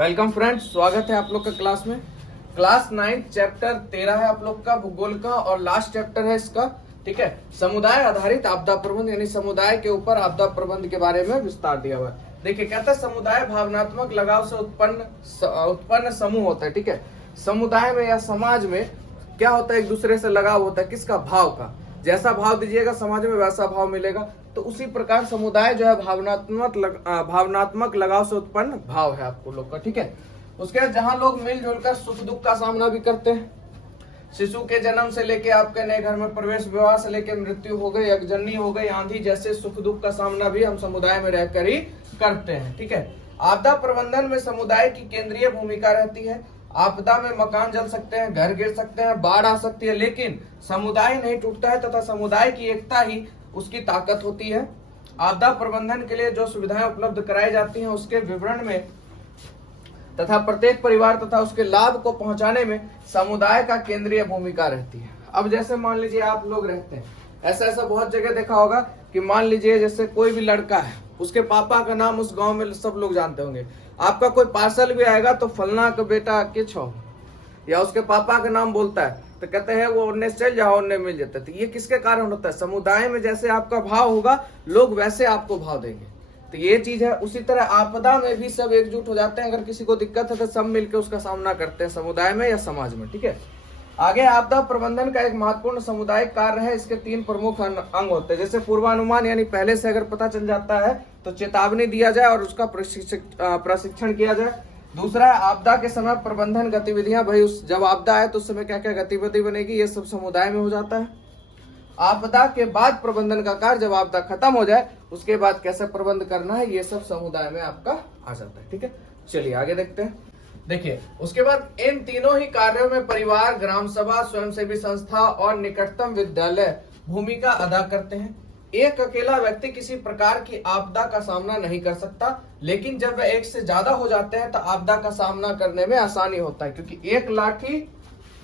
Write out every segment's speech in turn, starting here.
Welcome friends, स्वागत है आप लोग का क्लास में। क्लास 9 चैप्टर 13 है आप लोग का भूगोल का और लास्ट चैप्टर है इसका। ठीक है, समुदाय आधारित आपदा प्रबंध यानी समुदाय के ऊपर आपदा प्रबंध के बारे में विस्तार दिया हुआ है। देखिए, कहता है समुदाय भावनात्मक लगाव से उत्पन्न समूह होता है। ठीक है, समुदाय में या समाज में क्या होता है, एक दूसरे से लगाव होता है। किसका? भाव का। जैसा भाव दीजिएगा समाज में वैसा भाव मिलेगा। तो उसी प्रकार समुदाय जो है भावनात्मक लगाव से उत्पन्न भाव है आपको लोग का। ठीक है, उसके बाद जहां लोग मिलजुल कर सुख दुख का सामना भी करते हैं। शिशु के जन्म से लेके आपके नए घर में प्रवेश, विवाह से लेके मृत्यु हो गई, अगजनी हो गई, आंधी जैसे सुख दुख का सामना भी हम समुदाय में रहकर ही करते हैं। ठीक है, आपदा प्रबंधन में समुदाय की केंद्रीय भूमिका रहती है। आपदा में मकान जल सकते हैं, घर गिर सकते हैं, बाढ़ आ सकती है, लेकिन समुदाय नहीं टूटता है तथा समुदाय की एकता ही उसकी ताकत होती है। आपदा प्रबंधन के लिए जो सुविधाएं उपलब्ध कराई जाती हैं उसके विवरण में तथा प्रत्येक परिवार तथा उसके लाभ को पहुंचाने में समुदाय का केंद्रीय भूमिका रहती है। अब जैसे मान लीजिए आप लोग रहते हैं, ऐसा बहुत जगह देखा होगा कि मान लीजिए जैसे कोई भी लड़का है, उसके पापा का नाम उस गांव में सब लोग जानते होंगे। आपका कोई पार्सल भी आएगा तो फलना का बेटा के छो या उसके पापा का नाम बोलता है तो कहते हैं वो उन्हें चल जाओ, उन्हें मिल जाता है। तो ये किसके कारण होता है? समुदाय में जैसे आपका भाव होगा लोग वैसे आपको भाव देंगे। तो ये चीज है। उसी तरह आपदा में भी सब एकजुट हो जाते हैं। अगर किसी को दिक्कत है तो सब मिलकर उसका सामना करते हैं, समुदाय में या समाज में। ठीक है, आगे आपदा प्रबंधन का एक महत्वपूर्ण सामुदायिक कार्य है। इसके 3 प्रमुख अंग होते हैं। जैसे पूर्वानुमान यानी पहले से अगर पता चल जाता है तो चेतावनी दिया जाए और उसका प्रशिक्षण किया जाए। दूसरा है आपदा के समय प्रबंधन गतिविधियां। भाई उस जब आपदा है तो उस समय क्या क्या गतिविधि बनेगी, ये सब समुदाय में हो जाता है। आपदा के बाद प्रबंधन का कार्य, जब आपदा खत्म हो जाए उसके बाद कैसे प्रबंध करना है, ये सब समुदाय में आपका आ जाता है। ठीक है, चलिए आगे देखते हैं। देखिए, उसके बाद इन तीनों ही कार्यों में परिवार, ग्राम सभा, स्वयंसेवी संस्था और निकटतम विद्यालय भूमिका अदा करते हैं। एक अकेला व्यक्ति किसी प्रकार की आपदा का सामना नहीं कर सकता, लेकिन जब वह एक से ज्यादा हो जाते हैं तो आपदा का सामना करने में आसानी होता है, क्योंकि एक लाठी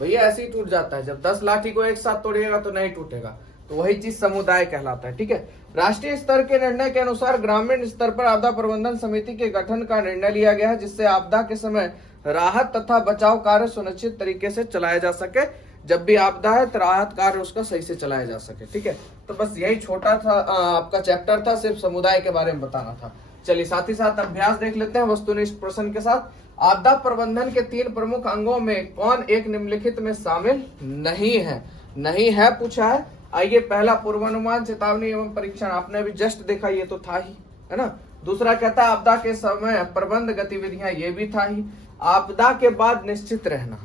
भैया ऐसे ही टूट जाता है। जब 10 लाठी को एक साथ तोड़िएगा तो नहीं टूटेगा। तो वही चीज समुदाय कहलाता है। ठीक है, राष्ट्रीय स्तर के निर्णय के अनुसार ग्रामीण स्तर पर आपदा प्रबंधन समिति के गठन का निर्णय लिया गया है, जिससे आपदा के समय राहत तथा बचाव कार्य सुनिश्चित तरीके से चलाया जा सके। जब भी आपदा है तो राहत कार्य उसका सही से चलाया जा सके। ठीक है, तो बस यही छोटा था आपका चैप्टर था, सिर्फ समुदाय के बारे में बताना था। चलिए साथ ही साथ अभ्यास देख लेते हैं वस्तुनिष्ठ प्रश्न के साथ। आपदा प्रबंधन के 3 प्रमुख अंगों में कौन एक निम्नलिखित में शामिल नहीं है पूछा है। आइए, पहला पूर्वानुमान, चेतावनी एवं परीक्षण, आपने अभी जस्ट देखा, ये तो था ही, है ना। दूसरा कहता है आपदा के समय प्रबंध गतिविधियां, ये भी था ही। आपदा के बाद निश्चित रहना,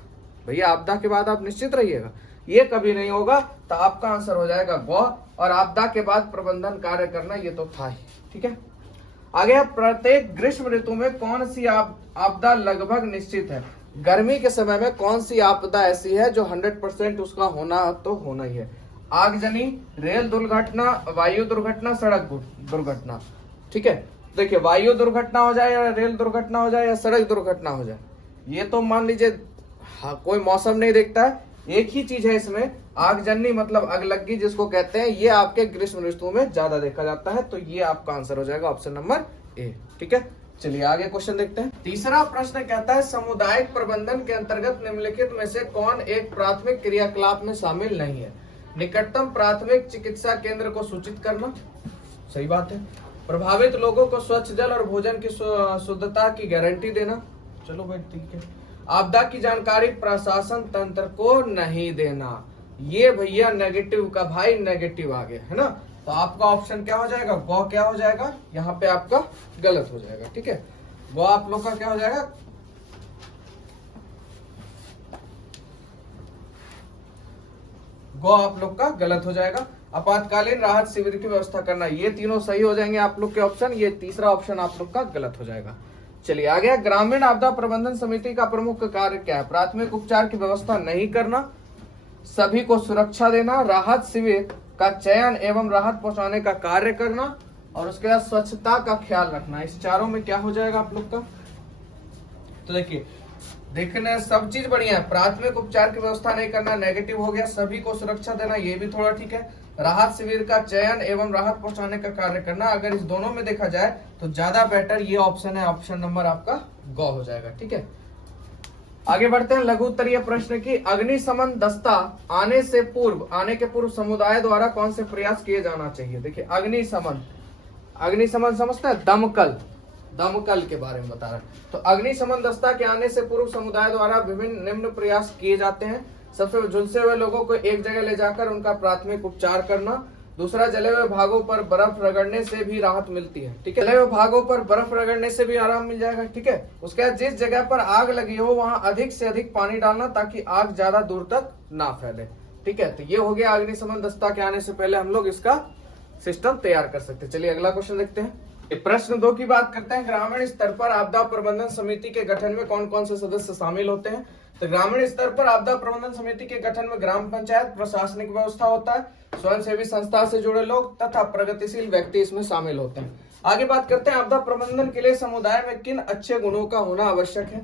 भैया आपदा के बाद आप निश्चित रहिएगा, ये कभी नहीं होगा। तो आपका आंसर हो जाएगा ग। और आपदा के बाद प्रबंधन कार्य करना, ये तो था ही। ठीक है, आगे प्रत्येक ग्रीष्म ऋतु में कौन सी आपदा लगभग निश्चित है। गर्मी के समय में कौन सी आपदा ऐसी है जो 100% उसका होना तो होना ही है। आगजनी, रेल दुर्घटना, वायु दुर्घटना, सड़क दुर्घटना। ठीक है, देखिए वायु दुर्घटना हो जाए या रेल दुर्घटना हो जाए या सड़क दुर्घटना हो जाए, ये तो मान लीजिए कोई मौसम नहीं देखता है, एक ही चीज है इसमें। आगजनी मतलब अगलगी जिसको कहते हैं, ये आपके ग्रीष्म ऋतु में ज्यादा देखा जाता है। तो ये आपका आंसर हो जाएगा ऑप्शन नंबर ए। ठीक है, चलिए आगे क्वेश्चन देखते हैं। तीसरा प्रश्न कहता है सामुदायिक प्रबंधन के अंतर्गत निम्नलिखित में से कौन एक प्राथमिक क्रियाकलाप में शामिल नहीं है। निकटतम प्राथमिक चिकित्सा केंद्र को सूचित करना, सही बात है। प्रभावित लोगों को स्वच्छ जल और भोजन की शुद्धता की गारंटी देना, चलो भाई ठीक है। आपदा की जानकारी प्रशासन तंत्र को नहीं देना, ये भैया नेगेटिव का भाई नेगेटिव आ गया, है ना। तो आपका ऑप्शन क्या हो जाएगा? ग क्या हो जाएगा? यहाँ पे आपका गलत हो जाएगा। ठीक है, ग आप लोग का क्या हो जाएगा? गो आप लोग का गलत हो जाएगा। आपातकालीन राहत शिविर की व्यवस्था करना, ये तीनों सही हो जाएंगे आप लोग के ऑप्शन। ये तीसरा ऑप्शन आप लोग का गलत हो जाएगा। चलिए आगे, ग्रामीण आपदा प्रबंधन समिति का प्रमुख कार्य क्या है। प्राथमिक उपचार की व्यवस्था नहीं करना, सभी को सुरक्षा देना, राहत शिविर का चयन एवं राहत पहुंचाने का कार्य करना, और उसके बाद स्वच्छता का ख्याल रखना। इस चारों में क्या हो जाएगा आप लोग का? तो देखिए, देखने सब चीज बढ़िया है। प्राथमिक उपचार की व्यवस्था नहीं करना नेगेटिव हो गया, सभी को सुरक्षा देना ये भी थोड़ा ठीक है, राहत शिविर का चयन एवं राहत पहुंचाने का कार्य करना। अगर इस दोनों में देखा जाए तो ज्यादा बेटर ये ऑप्शन है, ऑप्शन नंबर आपका ग हो जाएगा। ठीक है, आगे बढ़ते हैं लघु उत्तरीय प्रश्न की। अग्निशमन दस्ता आने के पूर्व समुदाय द्वारा कौन से प्रयास किए जाना चाहिए। देखिए अग्निशमन समझते हैं, दमकल के बारे में बता रहा है। तो अग्निशमन दस्ता के आने से पूर्व समुदाय द्वारा विभिन्न निम्न प्रयास किए जाते हैं। सबसे झुलसे हुए लोगों को एक जगह ले जाकर उनका प्राथमिक उपचार करना। दूसरा, जले हुए भागों पर बर्फ रगड़ने से भी राहत मिलती है। ठीक है, जले हुए भागों पर बर्फ रगड़ने से भी आराम मिल जाएगा। ठीक है, उसके बाद जिस जगह पर आग लगी हो वहां अधिक से अधिक पानी डालना ताकि आग ज्यादा दूर तक ना फैले। ठीक है, तो ये हो गया अग्निशमन दस्ता के आने से पहले हम लोग इसका सिस्टम तैयार कर सकते हैं। चलिए अगला क्वेश्चन देखते हैं। प्रश्न 2 की बात करते हैं। ग्रामीण स्तर पर आपदा प्रबंधन समिति के गठन में कौन कौन से सदस्य शामिल होते हैं। तो ग्रामीण स्तर पर आपदा प्रबंधन समिति के गठन में ग्राम पंचायत, प्रशासनिक व्यवस्था होता है, स्वयंसेवी संस्था से जुड़े लोग तथा प्रगतिशील व्यक्ति इसमें शामिल होते हैं। आगे बात करते हैं आपदा प्रबंधन के लिए समुदाय में किन अच्छे गुणों का होना आवश्यक है।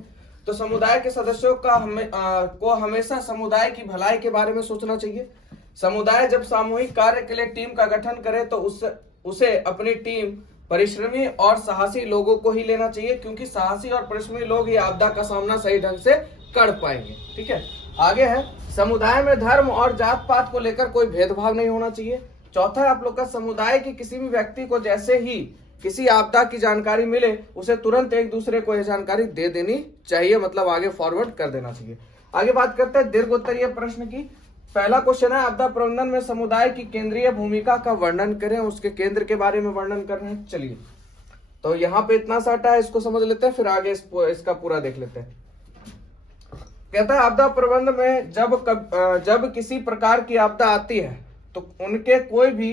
तो समुदाय के सदस्यों को हमेशा समुदाय की भलाई के बारे में सोचना चाहिए। समुदाय जब सामूहिक कार्य के लिए टीम का गठन करे तो उसे अपनी टीम परिश्रमी और साहसी लोगों को ही लेना चाहिए, क्योंकि साहसी और परिश्रमी लोग ही आपदा का सामना सही ढंग से कर पाएंगे। ठीक है, आगे है समुदाय में धर्म और जात पात को लेकर कोई भेदभाव नहीं होना चाहिए। चौथा है आप लोग का समुदाय के किसी भी व्यक्ति को जैसे ही किसी आपदा की जानकारी मिले उसे तुरंत एक दूसरे को यह जानकारी दे देनी चाहिए, मतलब आगे फॉरवर्ड कर देना चाहिए। आगे बात करते हैं दीर्घ उत्तरीय प्रश्न की। पहला क्वेश्चन है आपदा प्रबंधन में समुदाय की केंद्रीय भूमिका का वर्णन करें, उसके केंद्र के बारे में वर्णन कर रहे हैं। चलिए, तो यहाँ पे इतना सा हटा है, इसको समझ लेते हैं, फिर आगे इसका पूरा देख लेते हैं। कहता है आपदा प्रबंधन में जब किसी प्रकार की आपदा आती है तो उनके कोई भी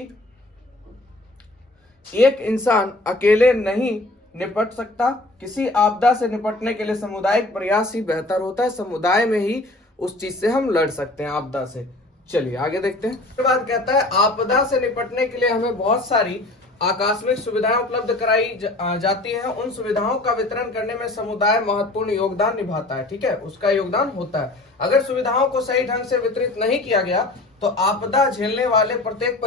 एक इंसान अकेले नहीं निपट सकता। किसी आपदा से निपटने के लिए सामुदायिक प्रयास ही बेहतर होता है। समुदाय में ही उस चीज से हम लड़ सकते हैं, आपदा से। चलिए आगे देखते हैं। उसके बाद कहता है आपदा से निपटने के लिए हमें बहुत सारी आकस्मिक सुविधाएं उपलब्ध कराई जाती हैं। उन सुविधाओं का वितरण करने में समुदाय महत्वपूर्ण योगदान निभाता है। ठीक है, उसका योगदान होता है। अगर सुविधाओं को सही ढंग से वितरित नहीं किया गया तो आपदा झेलने वाले प्रत्येक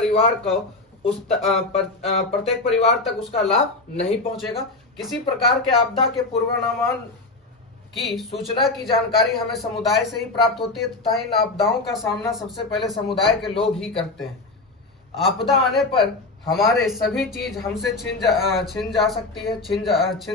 परिवार तक उसका लाभ नहीं पहुंचेगा। किसी प्रकार के आपदा के पूर्वानुमान की सूचना की जानकारी हमें समुदाय से ही प्राप्त होती है तथा इन आपदाओं का सामना सबसे पहले समुदाय के लोग ही करते हैं। आपदा आने पर हमारे सभी चीज हमसे छिन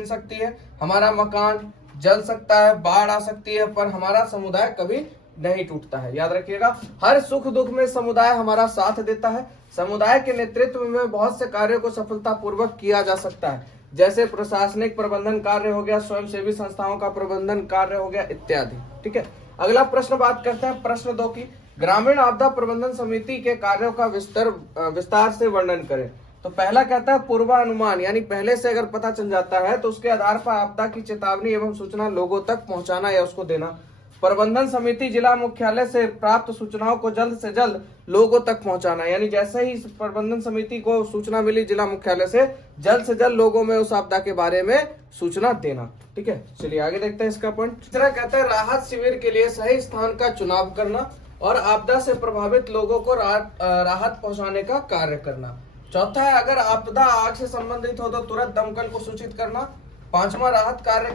सकती है। हमारा मकान जल सकता है, बाढ़ आ सकती है, पर हमारा समुदाय कभी नहीं टूटता है। याद रखिएगा, हर सुख दुख में समुदाय हमारा साथ देता है। समुदाय के नेतृत्व में बहुत से कार्यों को सफलतापूर्वक किया जा सकता है, जैसे प्रशासनिक प्रबंधन कार्य हो गया, स्वयंसेवी संस्थाओं का प्रबंधन कार्य हो गया इत्यादि। ठीक है, अगला प्रश्न बात करते हैं प्रश्न 2 की। ग्रामीण आपदा प्रबंधन समिति के कार्यों का विस्तार से वर्णन करें। तो पहला कहता है पूर्वानुमान, यानी पहले से अगर पता चल जाता है तो उसके आधार पर आपदा की चेतावनी एवं सूचना लोगों तक पहुंचाना या उसको देना। प्रबंधन समिति जिला मुख्यालय से प्राप्त सूचनाओं को जल्द से जल्द लोगों तक पहुंचाना, यानी जैसे ही प्रबंधन समिति को सूचना मिली जिला मुख्यालय से, जल्द से जल्द लोगों में उस आपदा के बारे में सूचना देना। ठीक है, चलिए आगे देखते हैं इसका पॉइंट। तीसरा कहता है राहत शिविर के लिए सही स्थान का चुनाव करना और आपदा से प्रभावित लोगों को राहत पहुंचाने का कार्य करना। चौथा है अगर आपदा आग से संबंधित हो तो तुरंत दमकल को सूचित करना। पांचवा राहत कार्य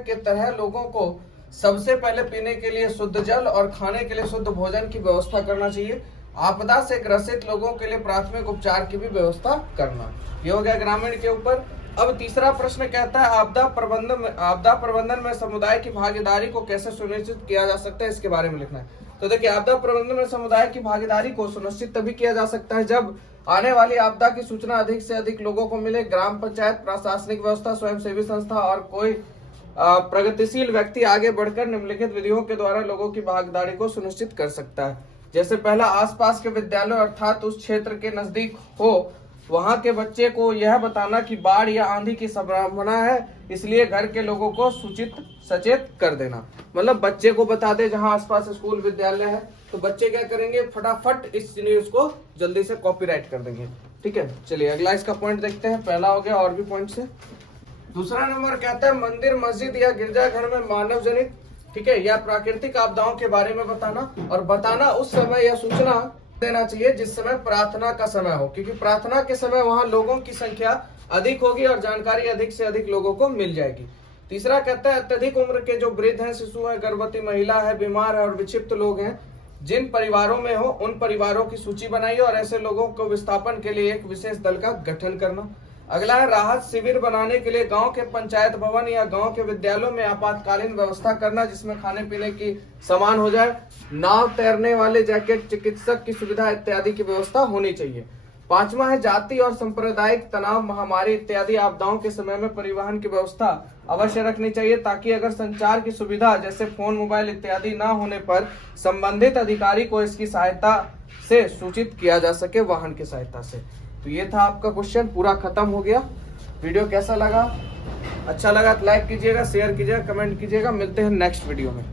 के तरह लोगों को सबसे पहले पीने के लिए शुद्ध जल और खाने के लिए शुद्ध भोजन की व्यवस्था करना चाहिए। आपदा से ग्रसित लोगों के लिए प्राथमिक उपचार की भी व्यवस्था करना। ये हो गया ग्रामीण के ऊपर। अब तीसरा प्रश्न कहता है आपदा प्रबंधन में समुदाय की भागीदारी को कैसे सुनिश्चित किया जा सकता है, इसके बारे में लिखना है। तो देखिए, आपदा प्रबंधन में समुदाय की भागीदारी को सुनिश्चित तभी किया जा सकता है जब आने वाली आपदा की सूचना अधिक से अधिक लोगों को मिले। ग्राम पंचायत, प्रशासनिक व्यवस्था, स्वयंसेवी संस्था और कोई प्रगतिशील व्यक्ति आगे बढ़कर निम्नलिखित विधियों के द्वारा लोगों की भागीदारी को सुनिश्चित कर सकता है। जैसे पहला, आसपास के विद्यालय अर्थात उस क्षेत्र के नजदीक हो वहां के बच्चे को यह बताना कि बाढ़ या आंधी की संभावना है, इसलिए घर के लोगों को सचेत कर देना। मतलब बच्चे को बता दे जहां आसपास स्कूल विद्यालय है, तो बच्चे क्या करेंगे, फटाफट इस न्यूज को जल्दी से कॉपीराइट कर देंगे। ठीक है, चलिए अगला इसका पॉइंट देखते हैं। पहला हो गया, और भी पॉइंट है। दूसरा नंबर कहता है मंदिर, मस्जिद या गिरजाघर में मानव जनित, ठीक है, या प्राकृतिक आपदाओं के बारे में बताना, और बताना उस समय यह सूचना देना चाहिए जिस समय प्रार्थना का समय हो, क्योंकि प्रार्थना के समय वहां लोगों की संख्या अधिक होगी और जानकारी अधिक से अधिक लोगों को मिल जाएगी। तीसरा कहता है अत्यधिक उम्र के जो वृद्ध हैं, शिशु है, गर्भवती महिला है, बीमार है और विक्षिप्त लोग हैं, जिन परिवारों में हो उन परिवारों की सूची बनाइए और ऐसे लोगों को विस्थापन के लिए एक विशेष दल का गठन करना। अगला है राहत शिविर बनाने के लिए गांव के पंचायत भवन या गांव के विद्यालयों में आपातकालीन व्यवस्था करना, जिसमें खाने पीने की सामान हो जाए, नाव, तैरने वाले जैकेट, चिकित्सक की सुविधा इत्यादि की व्यवस्था होनी चाहिए। पांचवा है जाति और सांप्रदायिक तनाव, महामारी इत्यादि आपदाओं के समय में परिवहन की व्यवस्था अवश्य रखनी चाहिए, ताकि अगर संचार की सुविधा जैसे फोन, मोबाइल इत्यादि ना होने पर संबंधित अधिकारी को इसकी सहायता से सूचित किया जा सके वाहन की सहायता से। तो ये था आपका क्वेश्चन, पूरा खत्म हो गया। वीडियो कैसा लगा? अच्छा लगा तो लाइक कीजिएगा, शेयर कीजिएगा, कमेंट कीजिएगा। मिलते हैं नेक्स्ट वीडियो में।